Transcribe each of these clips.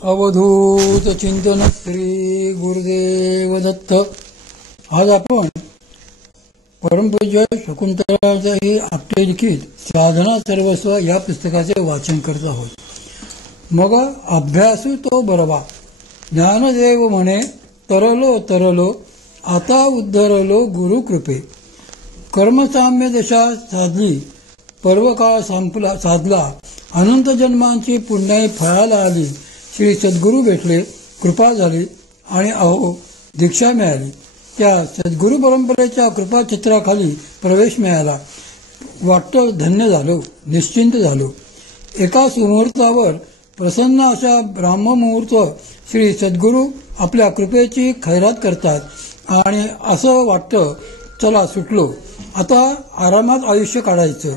अवधूत चिंतन श्री गुरुदेव दत्त। आज आपण परमपूज्य शकुंतलाचाही आपटे लिखित साधना सर्वस्व या पुस्तकाचे वाचन करत आहोत। मग अभ्यासू तो बरवा, ज्ञानदेव म्हणे तरलो तरलो, आता उद्धरलो गुरुकृपे। कर्मसाम्य दशा साधली, पर्वकाळ साधला, अनंत जन्मांची पुण्याई फळाला आली। श्री सद्गुरू भेटले, कृपा झाली आणि अहो दीक्षा मिळाली। त्या सद्गुरू परंपरेच्या कृपाचित्राखाली प्रवेश मिळाला। वाटतं धन्य झालो, निश्चिंत झालो। एका सुमुहूर्तावर प्रसन्न अशा ब्राह्ममुहूर्त श्री सद्गुरू आपल्या कृपेची खैरात करतात आणि असं वाटतं चला सुटलो, आता आरामात आयुष्य काढायचं।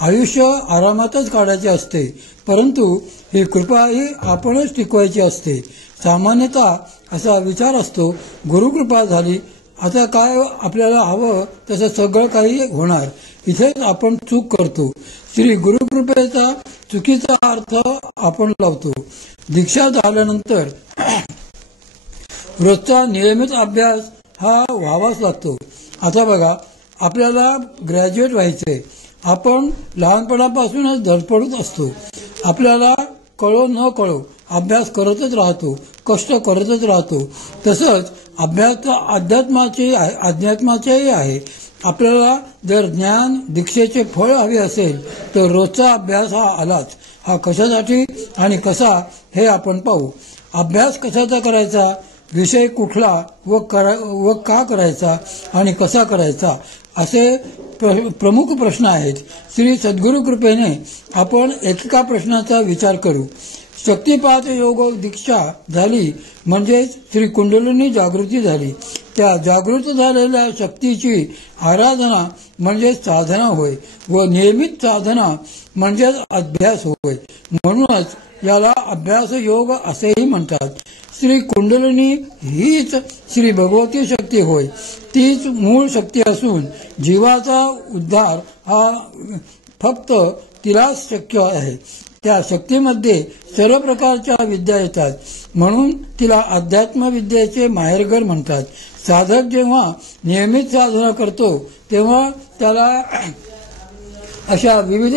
आयुष्य आरामातच काढायचे असते, परंतु ही कृपाही आपणच टिकवायची असते। सामान्यतः असा विचार असतो, गुरुकृपा झाली, आता काय आपल्याला हवं तसं सगळं काही होणार। इथेच आपण चूक करतो। श्री गुरुकृपेचा चुकीचा अर्थ आपण लावतो। दीक्षा झाल्यानंतर रोजचा नियमित अभ्यास हा व्हावाच लागतो। आता बघा, आपल्याला ग्रॅज्युएट व्हायचे, आपण लहानपणापासूनच धडपडत असतो। आपल्याला कळो न कळो अभ्यास करतच राहतो, कष्ट करतच राहतो। तसंच अभ्यास अध्यात्माचेही आहे। आपल्याला जर ज्ञान दीक्षेचे फळ हवे असेल तर रोजचा अभ्यास हा आलाच। हा कशासाठी आणि कसा हे आपण पाहू। अभ्यास कशाचा करायचा, विषय कुठला व का करायचा आणि कसा करायचा, असे प्रमुख प्रश्न आहेत। श्री सद्गुरू कृपेने आपण एकेका प्रश्नाचा विचार करू। शक्तिपात योग दीक्षा झाली म्हणजे श्री कुंडलिनी जागृती झाली। त्या जागृत झालेल्या शक्तीची आराधना म्हणजे साधना होय व नियमित साधना म्हणजे अभ्यास होय। म्हणूनच याला अभ्यास योग असेही म्हणतात। श्री कुंडलिनी हीच श्री भगवती शक्ती होय। तीच मूळ शक्ती असून जीवाचा उद्धार हा फक्त तिलाच शक्य आहे। त्या शक्तीमध्ये सर्व प्रकारच्या विद्या येतात, म्हणून तिला अध्यात्म विद्येचे माहेरघर म्हणतात। साधक जेव्हा नियमित साधना करतो तेव्हा त्याला अशा विविध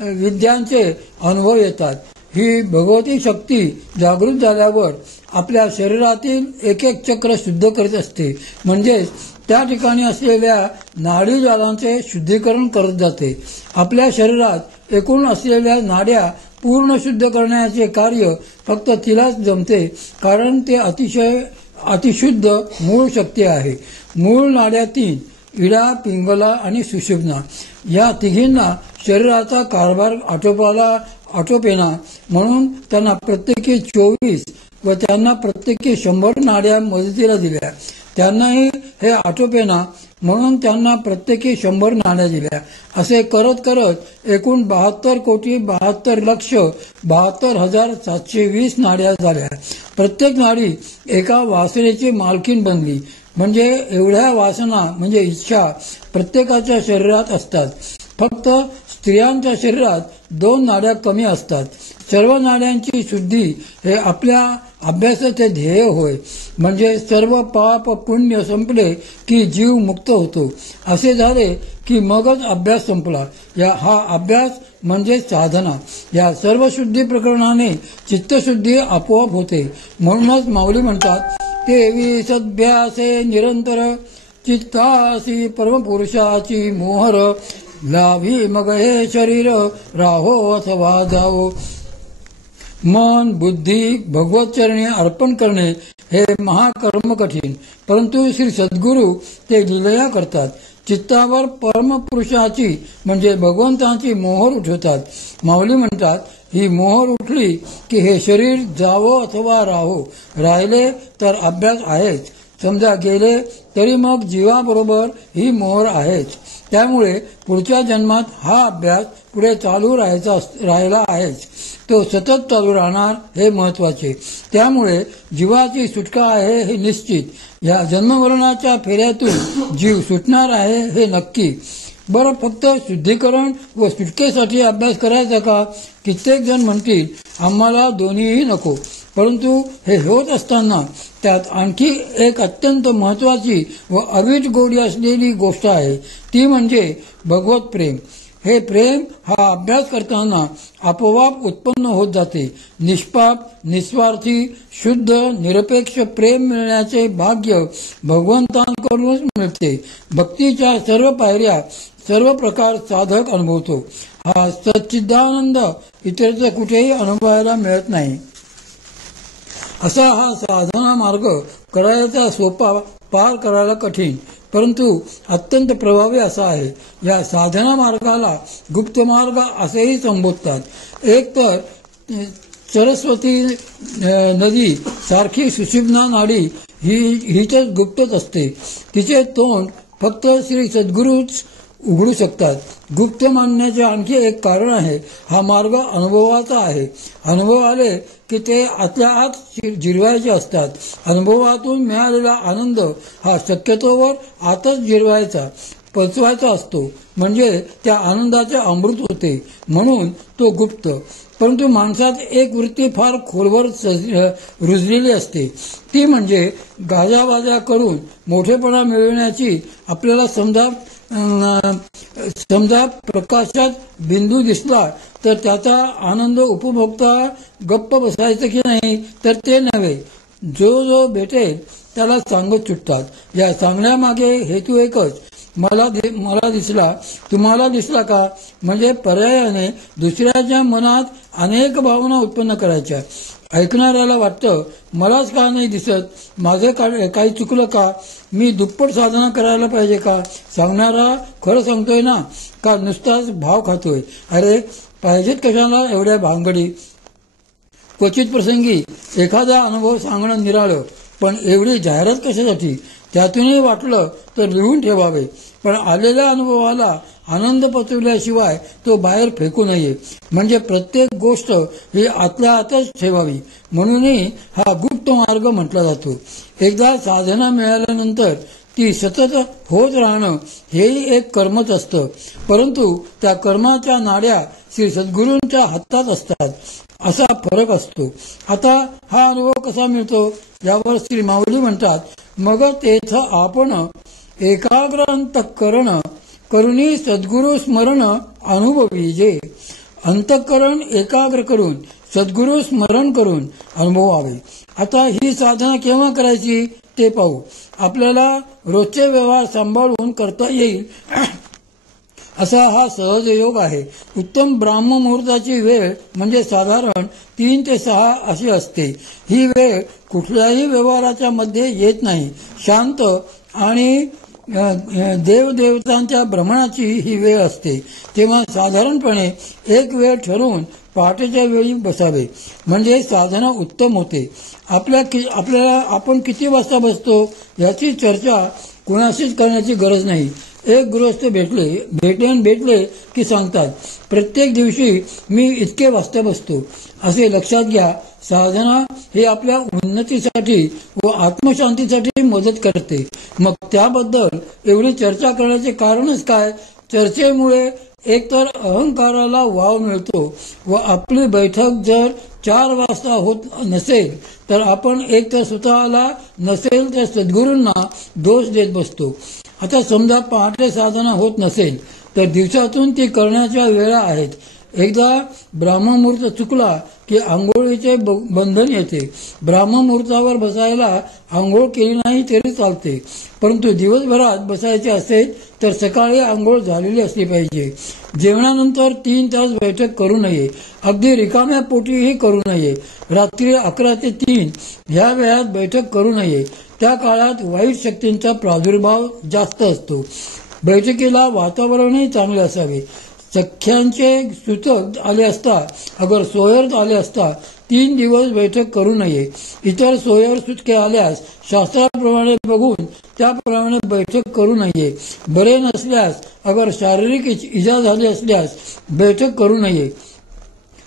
विद्यांचे अनुभव येतात। ही भगवती शक्ती जागृत झाल्यावर आपल्या शरीरातील एक एक चक्र शुद्ध करीत असते, म्हणजेच त्या ठिकाणी असलेल्या नाडी जालांचे शुद्धीकरण करत जाते। आपल्या शरीरात एकूण असलेल्या नाड्या पूर्ण शुद्ध करण्याचे कार्य फक्त तिलाच जमते, कारण ते अतिशुद्ध मूळ शक्ती आहे। मूळ नाड्या 3, इडा, पिंगला आणि सुषुम्ना, या तिघींना शरीराचा कारभार आटोपेना, म्हणून त्यांना प्रत्येकी 24 व त्यांना प्रत्येकी 100 नाड्या मदतीला दिल्या। त्यांनाही हे आटोपेना, म्हणून त्यांना प्रत्येकी 100 नाड्या दिल्या। असे करत करत एकूण 72,72,72,720 नाड्या झाल्या। प्रत्येक नाडी एका वासनेची मालकीन बनली। म्हणजे एवढ्या वासना म्हणजे इच्छा प्रत्येकाच्या शरीरात असतात। फक्त स्त्रियांच्या शरीरात 2 नाड्या कमी असतात। सर्व नाड्यांची शुद्धी हे आपल्या अभ्यासाचे ध्येय होय। म्हणजे सर्व पाप पुण्य संपले की जीव मुक्त होतो। असे झाले की मगच अभ्यास संपला। हा अभ्यास म्हणजे साधना। या सर्व शुद्धी प्रकरणाने चित्तशुद्धी आपोआप होते। म्हणूनच माऊली म्हणतात, तेवी सद्भ्यासे निरंतर, चित्तासी परमपुरुषाची मोहर, लावी मग हे शरीर राहो अथवा जावो। मन बुद्धी भगवत चरणी अर्पण करणे हे महाकर्म कठीण, परंतु श्री सद्गुरू ते लीलया करतात। चित्तावर परमपुरुषाची म्हणजे भगवंताची मोहर उठवतात। माऊली म्हणतात, ही मोहर उठली की हे शरीर जावो अथवा राहो, राहिले तर अभ्यास आहेच, समजा गेले तरी मग जीवाबरोबर ही मोहर आहेच। त्यामुळे पुढच्या जन्मात हा अभ्यास पुढे चालू राहिला आहेच, तो सतत चालू राहणार हे महत्वाचे। त्यामुळे जीवाची सुटका आहे हे निश्चित। या जन्ममरणाच्या फेऱ्यातून जीव सुटणार आहे हे नक्की। बरं, फक्त शुद्धीकरण व सुटकेसाठी अभ्यास करायचा का? कित्येक जण म्हणतील आम्हाला दोन्हीही नको. परंतु हे होत असताना त्यात आणखी एक अत्यंत महत्वाची व अवीट गोडी असलेली गोष्ट आहे, ती म्हणजे भगवत प्रेम. हे प्रेम हा अभ्यास करताना आपोआप उत्पन्न होत जाते. निष्पाप, निस्वार्थी, शुद्ध, निरपेक्ष प्रेम मिळण्याचे भाग्य भगवंतांकडूनच मिळते. भक्तीच्या सर्व पायऱ्या, सर्व प्रकार साधक अनुभवतो. हा सच्चिदानंद इतरत्र कुठेही अनुभवायला मिळत नाही. असा हा साधना मार्ग करायचा सोपा, पार करायला कठीण, परंतु अत्यंत प्रभावी असा आहे. या साधना मार्गाला गुप्त मार्ग असेही संबोधतात. एक तर सरस्वती नदी सारखी सुषुम्ना नाडी हीच गुप्तच असते. तिचे तोंड फक्त श्री सद्गुरूच उघडू शकतात. गुप्त मानण्याचे आणखी एक कारण आहे. हा मार्ग अनुभवाचा आहे. अनुभव आले की ते आतल्या आत जिरवायचे असतात. अनुभवातून मिळालेला आनंद हा शक्यतोवर आतच जिरवायचा, पचवायचा असतो, म्हणजे त्या आनंदाचे अमृत होते, म्हणून तो गुप्त. परंतु माणसात एक वृत्ती फार खोलवर रुजलेली असते, ती म्हणजे गाजावाजा करून मोठेपणा मिळवण्याची. आपल्याला समजा प्रकाशात बिंदू दिसला तर त्याचा आनंद उपभोगता गप्प बसायचं की नाही, तर ते नव्हे, जो भेटेल त्याला सांगत सुटतात. या सांगण्यामागे हेतू एकच, मला दिसला, तुम्हाला दिसला का, म्हणजे पर्यायाने दुसऱ्याच्या मनात अनेक भावना उत्पन्न करायच्या. ऐकणाऱ्याला वाटतं मलाच का नाही दिसत, माझं काही चुकलं का, मी दुप्पट साधना करायला पाहिजे का, सांगणारा खरं सांगतोय ना, का नुसताच भाव खातोय. अरे पाहिजेत कशाला एवढ्या भानगडी. क्वचित प्रसंगी एखादा अनुभव सांगणं निराळं, पण एवढी जाहिरात कशासाठी. त्यातूनही वाटलं तर लिहून ठेवावे, पण आलेल्या अनुभवाला आनंद पचवल्याशिवाय तो बाहेर फेकू नये. म्हणजे प्रत्येक गोष्ट ही आतल्या आतच ठेवावी. म्हणूनही हा गुप्त मार्ग म्हटला जातो. एकदा साधना मिळाल्यानंतर ती सतत होत राहणं हेही एक कर्मच असतं, परंतु त्या कर्माच्या नाड्या श्री सद्गुरूंच्या हातात असतात, असा फरक असतो. आता हा अनुभव कसा मिळतो, यावर श्री माऊली म्हणतात, मग तेथ आपण एकाग्र अंतःकरण करुणी सद्गुरु स्मरण अनुभवी. जे अंतःकरण एकाग्र करून सद्गुरु स्मरण करून अनुभवावे. आता ही साधना केव्हा करायची ते पाहू. आपल्याला रोजचे व्यवहार सांभाळून करता येईल असा हा सहज योग आहे. उत्तम ब्राह्म मुहूर्ताची वेळ म्हणजे साधारण 3 ते 6 अशी असते. ही वेळ कुठल्याही व्यवहाराच्या मध्ये येत नाही. शांत आणि देवदेवतांच्या भ्रमणाची ही वेळ असते. तेव्हा साधारणपणे एक वेळ ठरवून पहाटेच्या वेळी बसावे, म्हणजे साधना उत्तम होते. आपल्याला आपण किती वाजता बसतो याची चर्चा कुणाशीच करण्याची गरज नाही. एक गृहस्थ भेटले की सांगतात, प्रत्येक दिवशी मी इतके वाजता बसतो. असे लक्षात घ्या. साधना ही आपल्या उन्नतीसाठी व आत्मशांतीसाठी मदत करते. मग त्याबद्दल एवढी चर्चा करण्याचे कारणच काय. चर्चेमुळे एकतर अहंकाराला वाव मिळतो व आपली बैठक जर 4 वाजता होत नसेल तर आपण एकतर स्वतःला नसेल तर सद्गुरूंना दोष देत बसतो. आता समजा पहाटे साधना होत नसेल तर दिवसातून ती करण्याच्या वेळा आहेत. एकदा ब्राह्ममुहूर्त चुकला की आंघोळीचे बंधन येते. ब्राह्ममुहूर्तावर बसायला आंघोळ केली नाही तरी चालते, परंतु दिवसभरात बसायचे असेल तर सकाळी आंघोळ झालेली असली पाहिजे. जेवणानंतर 3 तास बैठक करू नये. अगदी रिकाम्या पोटीही करू नये. रात्री 11 ते 3 ह्या वेळात बैठक करू नये. त्या काळात वाईट शक्तींचा प्रादुर्भाव जास्त असतो. बैठकीला वातावरणही चांगले असावे. सख्यांचे सूचक आले असता, अगर सोयर्द आले असता 3 दिवस बैठक करू नये. इतर सोयर सुटके आल्यास शास्त्राप्रमाणे बघून त्याप्रमाणे बैठक करू नये. बरे नसल्यास, अगर शारीरिक इजा झाली असल्यास बैठक करू नये.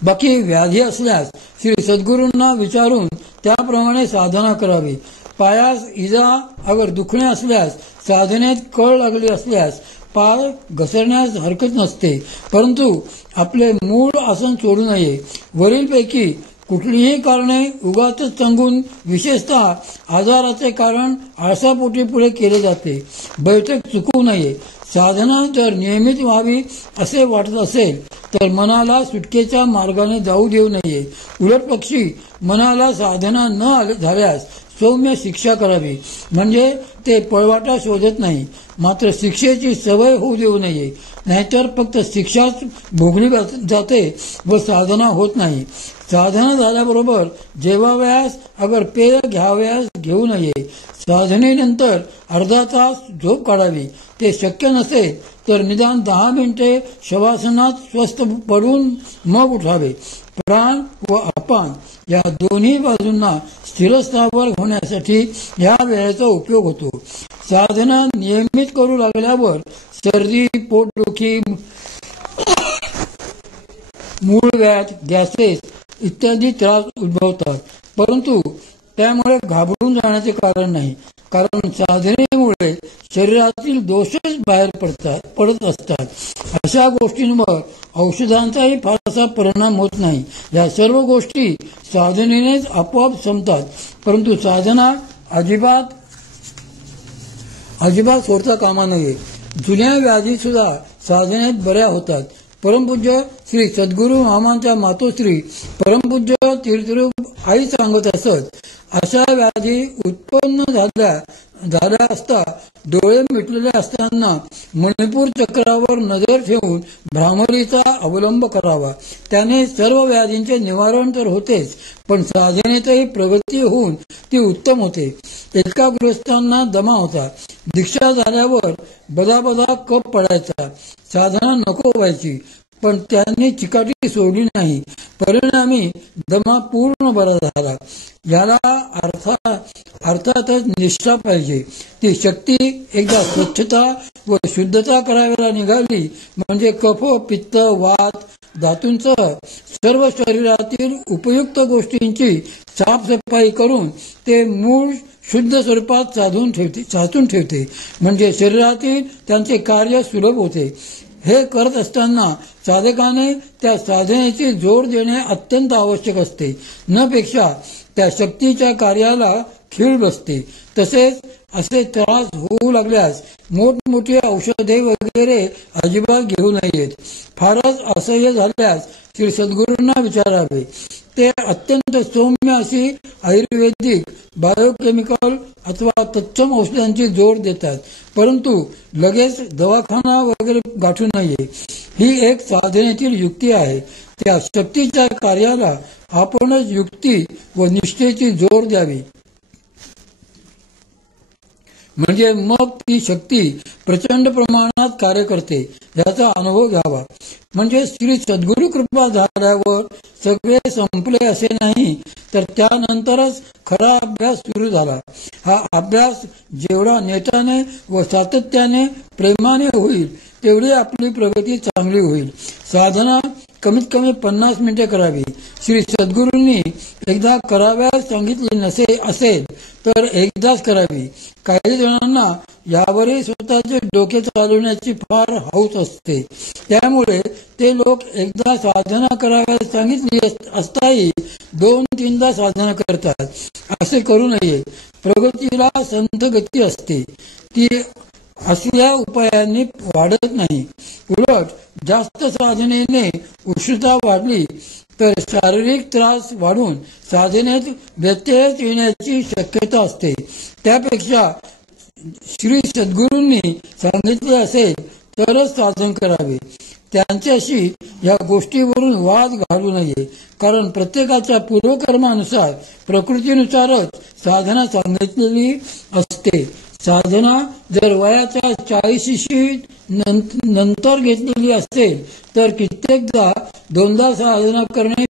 बाकी व्याधी असल्यास श्री सद्गुरूंना विचारून त्याप्रमाणे साधना करावी. पायास इजा अगर दुखणे असल्यास, साधनेत कळ लागली असल्यास पाय घसरण्यास हरकत नसते, परंतु आपले मूळ आसन सोडू नये. वरीलपैकी कुठलीही कारणे उगाचच सांगून विशेषतः आजाराचे कारण आळसापोटी पुढे केले जाते. बैठक चुकवू नये. साधना जर नियमित व्हावी असे वाटत असेल तर मनाला सुटकेच्या मार्गाने जाऊ देऊ नये. उलटपक्षी मनाला साधना न झाल्यास सौम्य शिक्षा करावी, म्हणजे ते पळवाटा शोधत नाही. मात्र शिक्षेची सवय होऊ देऊ नये, नाहीतर फक्त शिक्षाच भोगली जाते व साधना होत नाही. साधना झाल्याबरोबर जेवावयास अगर पेय घ्यावयास घेऊ नये. साधनेनंतर अर्धा तास झोप काढावी. ते शक्य नसेल तर निदान 10 मिनिटे शवासनात स्वस्थ पडून मग उठावे. प्राण व अपान या दोन्ही बाजूंना स्थिरस्थावर होण्यासाठी या वेळेचा उपयोग होतो. साधना नियमित करू लागल्यावर सर्दी, पोटदुखी, मूळव्याध, गॅसेस इत्यादी त्रास उद्भवतात, परंतु त्यामुळे घाबरून जाण्याचे कारण नाही. कारण साधनेमुळे शरीरातील दोषच बाहेर पडत असतात. अशा गोष्टींवर औषधांचाही फारसा परिणाम होत नाही. या सर्व गोष्टी साधनेनेच आपोआप संपतात. परंतु साधना अजिबात सोडता कामा नये. जुन्या व्याधी सुद्धा साधनेत बऱ्या होतात. परमपूज्य श्री सद्गुरू मामांच्या मातोश्री परमपूज्य तीर्थरूप आई सांगत असत, अशा व्याधी उत्पन्न झाल्या असता डोळे मिटलेले असताना मणिपूर चक्रावर नजर ठेवून भ्रामरीचा अवलंब करावा. त्याने सर्व व्याधींचे निवारण तर होतेच, पण साधनेतही प्रगती होऊन ती उत्तम होते. एका गृहस्थांना दमा होता. दीक्षा झाल्यावर बदाबदा कप पडायचा. साधना नको व्हायची, पण त्यांनी चिकाटी सोडली नाही. परिणामी दमा पूर्ण बरा झाला. याला अर्थातच निष्ठा पाहिजे. ती शक्ती एकदा स्वच्छता व शुद्धता करायला निघाली म्हणजे कफ, पित्त, वात, धातूंसह सर्व शरीरातील उपयुक्त गोष्टींची साफसफाई करून ते मूळ शुद्ध स्वरूपात साचून ठेवते. म्हणजे शरीरातील त्यांचे कार्य सुलभ होते. हे करत असताना साधकाने त्या साधनेची जोड देणे अत्यंत आवश्यक असते. न पेक्षा त्या शक्तीच्या कार्याला खीळ बसते. तसेच असे त्रास होऊ लागल्यास मोठमोठी औषधे वगैरे अजिबात घेऊ नयेत. फारच असह्य झाल्यास श्री सद्गुरूंना विचारावे. ते अत्यंत सौम्य अशी आयुर्वेदिक, बायोकेमिकल अथवा तत्सम औषधांची जोड देतात, परंतु लगेच दवाखाना वगैरे गाठू नये. ही एक साधनेतील युक्ती आहे. त्या शक्तीच्या कार्याला आपणच युक्ती व निष्ठेची जोड द्यावी, म्हणजे मग ती शक्ती प्रचंड प्रमाणात कार्य करते याचा अनुभव घ्यावा. म्हणजे श्री सद्गुरू कृपा झाल्यावर सगळे संपले असे नाही, तर त्यानंतरच खरा अभ्यास सुरू झाला. हा अभ्यास जेवढा नेटाने व सातत्याने प्रेमाने होईल तेवढी आपली प्रगती चांगली होईल. साधना कमीत कमी 50 मिनिटे करावी. श्री सद्गुरूंनी एकदा कराव्यास सांगितले असेल तर एकदाच करावी. काही जणांना यावरही स्वतःचे डोके चालवण्याची फार हौस असते. त्यामुळे ते लोक एकदा साधना कराव्यास सांगितली असताही 2-3दा साधना करतात. असे करू नये. प्रगतीला संथ गती असते. ती असल्या उपायांनी वाढत नाही. उलट जास्त साधनेने उष्णता वाढली तर शारीरिक त्रास वाढून साधनेत व्यत्यय येण्याची शक्यता असते. त्यापेक्षा श्री सद्गुरूंनी सांगितले असेल तरच साधन करावे. त्यांच्याशी या गोष्टीवरून वाद घालू नये, कारण प्रत्येकाच्या पूर्वकर्मानुसार, प्रकृतीनुसारच साधना सांगितलेली असते. साधना जर वयाच्या 40शी नंतर घेतलेली असेल तर कित्येकदा 2दा साधना करणे